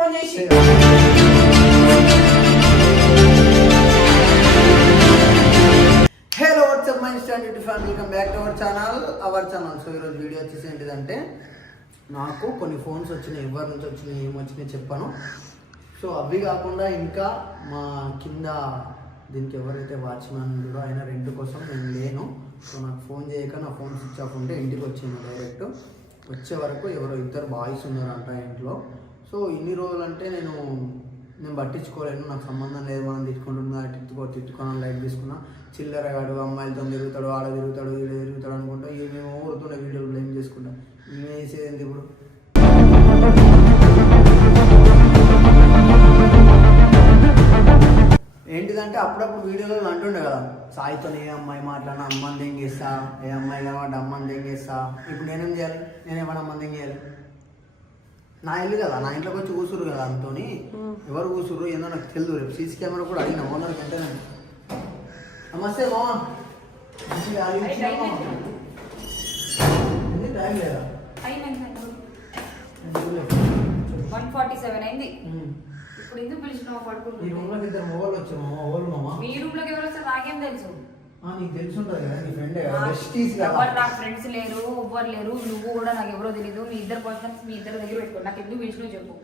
Phone చేసి. Hello WhatsApp my standard family, welcome back to our channel. So ఈరోజు video వచ్చేసి ఏంటిదంటే, నాకు కొన్ని ఫోన్స్ వచ్చినాయి, ఎవరి నుంచి వచ్చినాయి ఏమొచ్చినాయి చెప్పాను. సో అవి కాకుండా ఇంకా మా కింద దీనికి ఎవరైతే వాచ్మెన్ కూడా ఆయన రెంట్ కోసం నేను లేను. సో నాకు ఫోన్ చేయక నా ఫోన్ స్విచ్ ఆఫ్ ఉంటే ఇంటికి వచ్చింది. డైరెక్ట్ వచ్చే వరకు ఎవరో ఇద్దరు బాయ్స్ ఉన్నారంట ఇంట్లో. సో ఇన్ని రోజులు అంటే నేను పట్టించుకోలేను, నాకు సంబంధం లేదు, మనం తిట్టుకుంటున్నా తిట్టుకోవాలని లైట్ తీసుకున్నా. చిల్లరగాడు అమ్మాయిలతో తిరుగుతాడు, ఆడ తిరుగుతాడు, ఈడ తిరుగుతాడు అనుకుంటా ఏమేమో ఊరుతున్న వీడియోలు బ్లేమ్ చేసుకుంటా. ఈమె వేసేది ఇప్పుడు ఏంటిదంటే, అప్పుడప్పుడు వీడియోలో అంటుండే కదా, సాయితో ఏ అమ్మాయి మాట్లాడినా అమ్మని దెంగేస్తా, ఏ అమ్మాయి కాబట్టి అమ్మని దెంగేస్తా. ఇప్పుడు నేనేం చేయాలి? నేనేమన్నా అమ్మని దెంగేయాలి? నా ఇల్లు కదా, నా ఇంట్లోకి వచ్చి కూసురు కదా అంతోని. ఎవరు కూసురు ఏందో నాకు తెలియదు. రేపు సీసీ కెమెరా కూడా అడిగిన ఓనర్కి అంటే. నమస్తే మామా, టైం లేదా? 1:47 అయింది. ఇప్పుడు ఎందుకు పిలిచినావు? పడుకుంటున్నా. ఈ రూమ్ లోకి ఇద్దరు మొగోళ్ళు వచ్చారు. మొగోళ్ళు మామా. మీ రూమ్ లోకి ఎవరు వస్తారు నాకేం తెలుసు? నీకు తెలుసుంటది కదా, నీ ఫ్రెండ్ ఎవరు నాకు ఫ్రెండ్స్ లేరు, ఎవ్వరు లేరు. నువ్వు కూడా నాకు ఎవరో తెలీదు. మీ ఇద్దరు పర్సన్స్ మీ ఇద్దరు దగ్గర పెట్టుకో. నాకు ఎందుకు పిలిచినావు చెప్పు.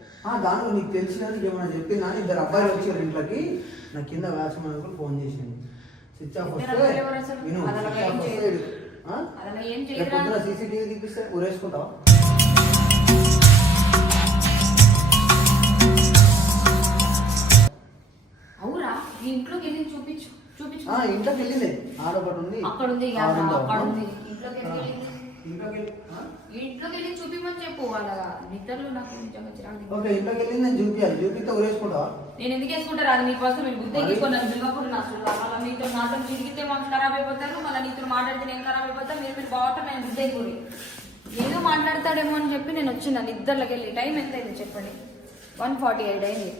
దాంట్లో నీకు తెలిసిన ఏమైనా చెప్పిందా? ఇద్దరు అబ్బాయిలు వచ్చారు ఇంట్లోకి. నా కింద వాచ్మెన్ ఫోన్ చేసింది. స్విచ్ ఆఫ్ వస్తే సీసీటీవీ తీపిస్తే ఊరేసుకుంటావా? అవురా, ఈ ఇంట్లోకి వెళ్ళి చూపించు. ఇంట్లోకి వెళ్ళింది. ఆడొకటి ఉంది, అక్కడ ఉంది, అక్కడ ఉంది. ఇంట్లోకి వెళ్ళి చూపిమని చెప్పు. వాళ్ళ నిద్రలో నాకు ఓకే, ఇంట్లోకి వెళ్ళి నేను చూపించాలి. చూపిస్తే ఊరేసుకుంటావా? నేను ఎందుకు వేసుకుంటారు? అది మీకోసం మీరు బుద్ధి తీసుకున్నాను. దుర్గపూర్ మళ్ళీ మీతో మాత్రం చిరిగితే మాకు ఖరాబ్ అయిపోతారు. మళ్ళీ నీతో మాట్లాడితే నేను ఖరాబ్ అయిపోతాను. మీరు బాగుంటారు, నేను బుద్ధి అయిపోయి ఏదో మాట్లాడతాడేమో అని చెప్పి నేను వచ్చిన నిద్రలోకి వెళ్ళి. టైం ఎంత అయింది చెప్పండి? 1:48 అయింది.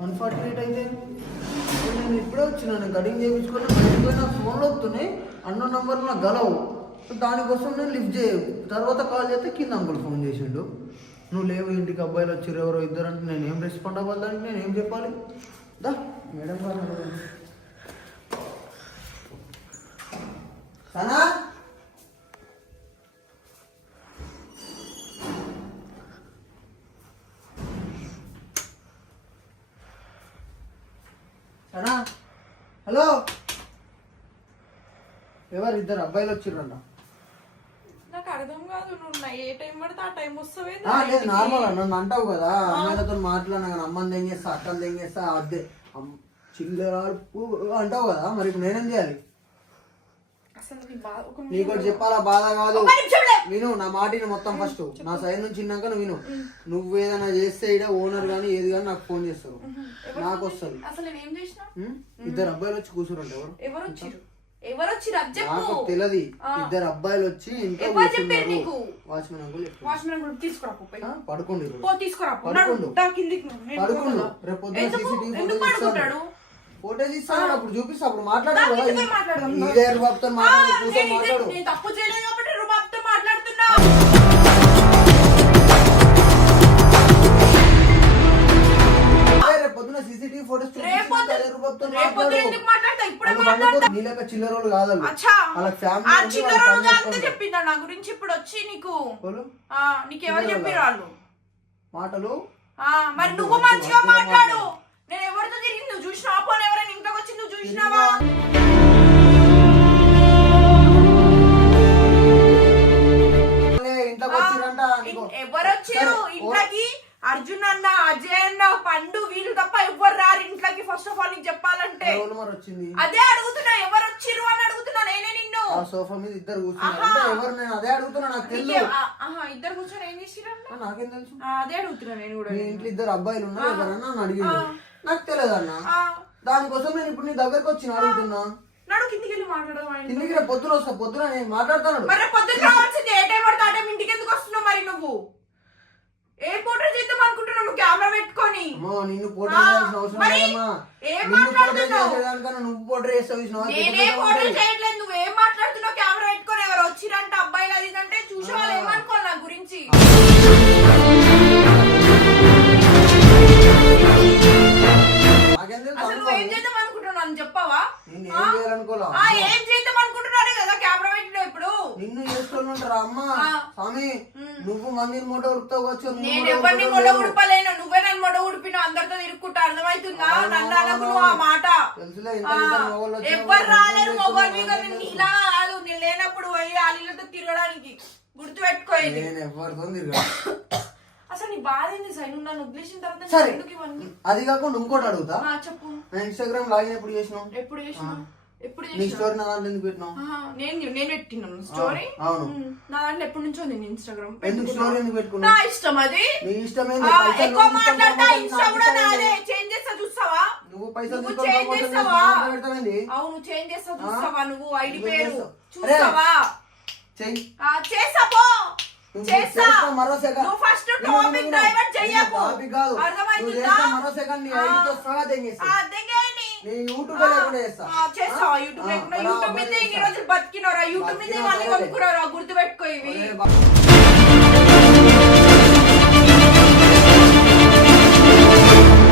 1:48 అయితే నేను ఇప్పుడే వచ్చినాను. కటింగ్ చేయించుకొని బయటకు నా ఫోన్లో వస్తున్నాయి. అన్నో నంబర్ నాకు గలవు. దానికోసం నేను లిఫ్ట్ చేయవు. తర్వాత కాల్ చేస్తే కింద అంకుల్ ఫోన్ చేసిండు. నువ్వు లేవు, ఇంటికి అబ్బాయిలు వచ్చారు ఎవరో ఇద్దరు అంటే నేను ఏం రెస్పాండ్ అవ్వాలి? దానికి నేను ఏం చెప్పాలి? దా మేడం గారు సనా సనా, హలో. ఎవరు ఇద్దరు అబ్బాయిలు వచ్చిర్రంట. నాకు అర్థం కాదు, నువ్వు ఏ టైం పడితే ఆ టైం వస్తావే. లేదు నార్మల్ నన్ను అంటావు కదా, అమ్మాయిలతో మాట్లాడినా కానీ అమ్మని తెంగేస్తా, అక్కని తెంగేస్తా, అదే చిల్లరాడు అంటావు కదా. మరి ఇప్పుడు నేనేం చేయాలి? నీకు చెప్పాలా? బాధ కాదు, విను నా మాటిని మొత్తం. ఫస్ట్ నా సైడ్ నుంచి విన్నాక నువ్వు విను. నువ్వు ఏదైనా చేస్తే ఇడ ఓనర్ గానీ ఏది కానీ నాకు ఫోన్ చేస్తారు, నాకు వస్తుంది. ఇద్దరు అబ్బాయిలు వచ్చి కూర్చుంటారు. ఎవరు నాకు తెలియదు. ఇద్దరు అబ్బాయిలు వచ్చి ఇంట్లో వాచ్మెన్ అంకుల్ తీసుకురా, పడుకోండి పడుకోండు. రేపు పొద్దున సీసీటీవీ ఫోటేజ్ ఇస్తాను, అప్పుడు చూపిస్తా, అప్పుడు మాట్లాడాలి కదా. ఇదే రూపాయతో మాట్లాడు. తప్పు చేయలేదు కాబట్టి రూపాయతో మాట్లాడుతున్నా. పొద్దున సీసీటీవీ ఫోటోస్ నీళ్ళక చిల్లరోళ్ళు కాదు చెప్పిందా నా గురించి? ఇప్పుడు వచ్చి నీకెవరు చెప్పారు వాళ్ళు మాటలు? మరి నువ్వు మంచిగా మాట్లాడు. నేను ఎవరితో తిరిగింది నువ్వు చూసినావా? పోనీ ఎవరైనా ఇంట్లోకి వచ్చి నువ్వు చూసినావా? ఎవరు వచ్చారు ఇంట్లోకి? అర్జున్ అన్న, అజయ్ అన్న, పండు వీళ్ళు తప్ప ఎవ్వరు రారు ఇంట్లోకి. ఫస్ట్ ఆఫ్ ఆల్ నీకు చెప్పాలంటే అదే అడుగుతున్నా, ఎవరు వచ్చిర్రు అని అడుగుతున్నా నేనే నిన్ను. సోఫా మీద ఇద్దరు కూర్చున్నారు, ఎవరు? నేను అదే అడుగుతున్నా, నాకు తెలియదు. ఇద్దరు కూర్చొని ఏం చేసిర్రు? నాకేం తెలుసు? అదే అడుగుతున్నా నేను కూడా. మీ ఇంట్లో ఇద్దరు అబ్బాయిలు ఉన్నారు, ఎవరన్నా అని అడిగింది. నాకు తెలియదు అన్న. దానికోసం నేను ఇప్పుడు నీ దగ్గరకు వచ్చి అడుగుతున్నా. నాడు కిందికి వెళ్ళి మాట్లాడదాం. కిందికి రేపు పొద్దున వస్తా, పొద్దున నేను మాట్లాడతాను. మరి పొద్దున రావాల్సింది ఏ టైం పడితే ఆ టైం ఇంటికి ఎందుకు వస్తున్నావు? మరి నువ్వు ఏ ఫోటో చేద్దాం అనుకుంటున్నావు? కెమెరా పెట్టుకొని నిన్ను ఫోటో చేయాల్సిన అవసరం లేదమ్మా. నువ్వు ఫోటో చేస్తావు. నేనే ఫోటో చేయట్లేదు, నువ్వు ఏం మాట్లాడుతున్నావు? కెమెరా పెట్టుకొని ఎవరు వచ్చిరంటే అబ్బాయిలు అది అంటే చూసే వాళ్ళు ఏమనుకోవాలి నా గురించి? చేసుకోవాలా ఏం చేద్దాం అనుకుంటున్నారే కదా కెమెరా పెట్టిన ఇప్పుడు నిన్ను చేసుకోవాలంటారా అమ్మ స్వామి నువ్వు మందిని మొడ ఉడుపుతావచ్చు నేను ఎవరిని మొడ ఉడపలేను నువ్వే నన్ను మొడ ఉడిపిన అందరితో తిరుక్కుంటా అర్థమవుతుందా నన్ను అనకు నువ్వు ఆ మాట ఎవరు రాలేరు మొగలు మీద ఇలా కాదు నేను లేనప్పుడు పోయి వాళ్ళతో తిరగడానికి గుర్తు పెట్టుకోయింది నేను ఎవరితో తిరగా అసలు నీ బాధ ఏంది సై నువ్వు నన్ను వదిలేసిన తర్వాత సరే ఎందుకు ఇవన్నీ అది కాకుండా ఇంకోటి అడుగుతా చెప్పు ఇన్స్టాగ్రామ్ లాగిన్ ఎప్పుడు చేసినావు ఎప్పుడు చేసినా ఎప్పుడు నీ స్టోరీ నా దాంట్లో ఎందుకు పెట్టినావు నేను పెట్టినాను స్టోరీ అవును నా దాంట్లో ఎప్పటి నుంచో ఉంది ఇన్స్టాగ్రామ్ ఎందుకు స్టోరీ ఎందుకు నా పెట్టుకున్నావు ఇష్టం అది నీ ఇష్టం ఎక్కువ మాట్లాడతా ఇన్స్టా కూడా నాదే చేంజ్ చేస్తా చూస్తావా నువ్వు పైసలు నువ్వు తీసుకొని చేంజ్ promotion చేస్తావా పెడతావేంది? అవును చేంజ్ చేస్తా చూస్తావా నువ్వు ఐడి నువ్వు పేరు చేస్తావు. చూస్తావా చెయ్యి చేస్తా పో నువ్వు చేస్తా చేస్తావు మరో సెకండ్ నువ్వు ఫస్ట్ టాపిక్ డైవర్ట్ చెయ్యకు టాపిక్ కాదు నువ్వు అర్థమైందా చేస్తా మరో సెకండ్ నీ ఐడితో సహా తెంగేస్తా దెంగేయని నీ యూట్యూబ్ లో కూడా చేస్తా చేస్తావా యూట్యూబ్ లేకుండా యూట్యూబ్ మీద ఇన్ని రోజులు బతికినోరా యూట్యూబ్ మీద మళ్ళీ కొనుక్కున్నారా గుర్తు పెట్టుకో ఇవి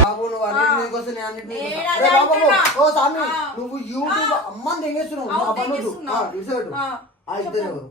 బాబు నువ్వు అన్నిటి నీకోసం నేను అన్నిటినీ నేను అరే అదే బాబు అంటున్నా. ఓ సామి నువ్వు యూట్యూబ్ అమ్మని తెంగేస్తున్నావు అవును, ఆ పనులు తెంగేస్తున్నా. డిసైడ్ ఆ ఇద్దరు ఎవరు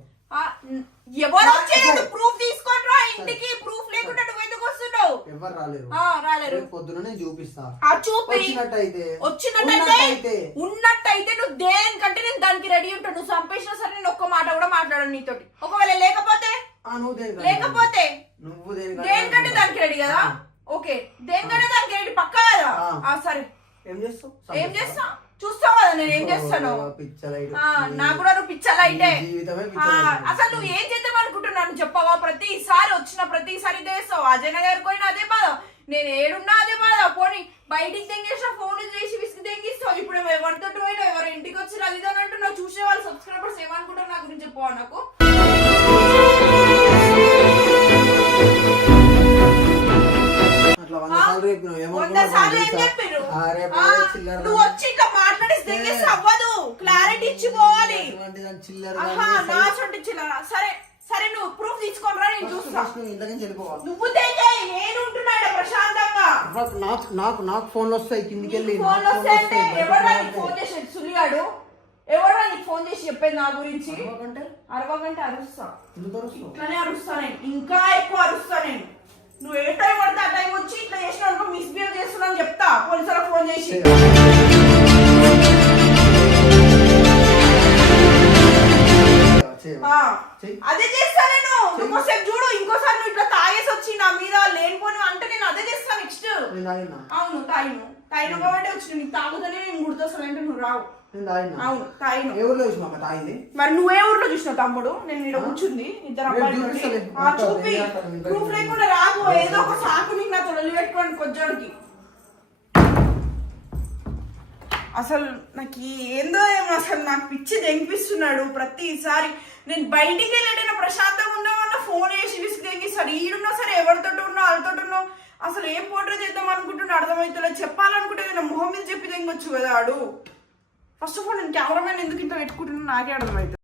ఎవరు వచ్చేది ప్రూఫ్ తీసుకొని రా ఇంటికి ప్రూఫ్ లేకుండా నువ్వు ఎందుకు వస్తున్నావు ఎవరు రాలేరు రాలేరు రేపు పొద్దున నేను చూపిస్తా చూపి వచ్చినట్టయితే ఉన్నట్టయితే నువ్వు దేనికంటే నేను దానికి రెడీ ఉంటాను నువ్వు చంపేసినా సరే నేను ఒక్క మాట కూడా మాట్లాడను నీతోటి ఒకవేళ లేకపోతే నువ్వు దేనికంటే లేకపోతే నువ్వు దేనికంటే దానికి రెడీ కదా ఓకే దేనికంటే దానికి రెడీ పక్కా కదా సరే ఏం చేస్తావు ఏం చేస్తా చూస్తావు కదా నేను ఏం చేస్తాను నాకు కూడా నువ్వు పిచ్చలైతే అసలు నువ్వు ఏం చేద్దాం అనుకుంటున్నాను చెప్పవా ప్రతిసారి వచ్చిన ప్రతిసారి చేస్తావు అజయ్ నగర్ పోయినా అదే బాధ నేను ఏడున్నా అదే బాధ పోనీ బయటికి తెంగేసిన ఫోన్ చేసి విసిగి తెంగిస్తావు ఇప్పుడు ఎవరితో పోయినా ఎవరు ఇంటికి వచ్చి అది అని అంటున్నావు చూసే వాళ్ళు సబ్స్క్రైబర్స్ ఏమనుకుంటారు నా గురించి చెప్పవా నాకు నువ్వు వచ్చి ఇట్లా మాట్లాడిస్తే అవ్వదు క్లారిటీ ఇచ్చిపోవాలి నా చోటి చిల్లర సరే సరే నువ్వు ప్రూఫ్ తీసుకోనరా నేను చూస్తా నువ్వు నేను ఉంటున్నాడు ప్రశాంతంగా నాకు ఫోన్లు వస్తాయి కిందికి వెళ్ళి ఫోన్ వస్తే ఎవరా నీకు ఫోన్ చేసేది సులిగాడు ఎవరా నీకు ఫోన్ చేసి చెప్పేది నా గురించి అరవగంట అరుస్తా ఇట్లానే అరుస్తా నేను ఇంకా ఎక్కువ అరుస్తా నేను నువ్వు ఏ టైం పడితే ఆ టైం వచ్చి ఇట్లా చేసిన మిస్బిహేవ్ చేస్తున్నాను చెప్తా పోలీసులకు ఫోన్ చేసి అదే చేస్తా నేను ఇంకోసేపు చూడు ఇంకోసారి నువ్వు ఇట్లా తాగేసి వచ్చి నా మీద లేనిపోని అంటే నేను అదే చేస్తా నెక్స్ట్ అవును తాగిన కాబట్టి వచ్చి నీకు తాగుతానే నేను గుర్తొస్తానంటే నువ్వు రావు అవును తాగిన మరి నువ్వే ఊర్లో చూసినావు తమ్ముడు నేను ఇక్కడ కూర్చుంది ఇద్దరు అబ్బాయిలు చూపి ప్రూఫ్ లేకుండా రాకు ఏదో ఒక సాకు నీకు నాతో వదిలి పెట్టుకోండి కొంచెంకి అసలు నాకు ఏందో ఏమో అసలు నాకు పిచ్చి తెంపిస్తున్నాడు ప్రతిసారి నేను బయటికి వెళ్ళేటైనా ప్రశాంతంగా ఉన్నామన్నా ఫోన్ వేసి విసిగి తెంగిస్తాడు ఈడున్నా సరే ఎవరితో ఉన్నా వాళ్ళతో ఉన్నావు అసలు ఏం పోట్రే చేద్దాం అనుకుంటున్నా అర్థమవుతుంది చెప్పాలనుకుంటే నేను మొహం మీద చెప్పి తెంగొచ్చు కదా ఆడు ఫస్ట్ ఆఫ్ ఆల్ నేను కెమెరామెన్ ఎందుకు ఇంట్లో పెట్టుకుంటున్నా నాకే అర్థమవుతుంది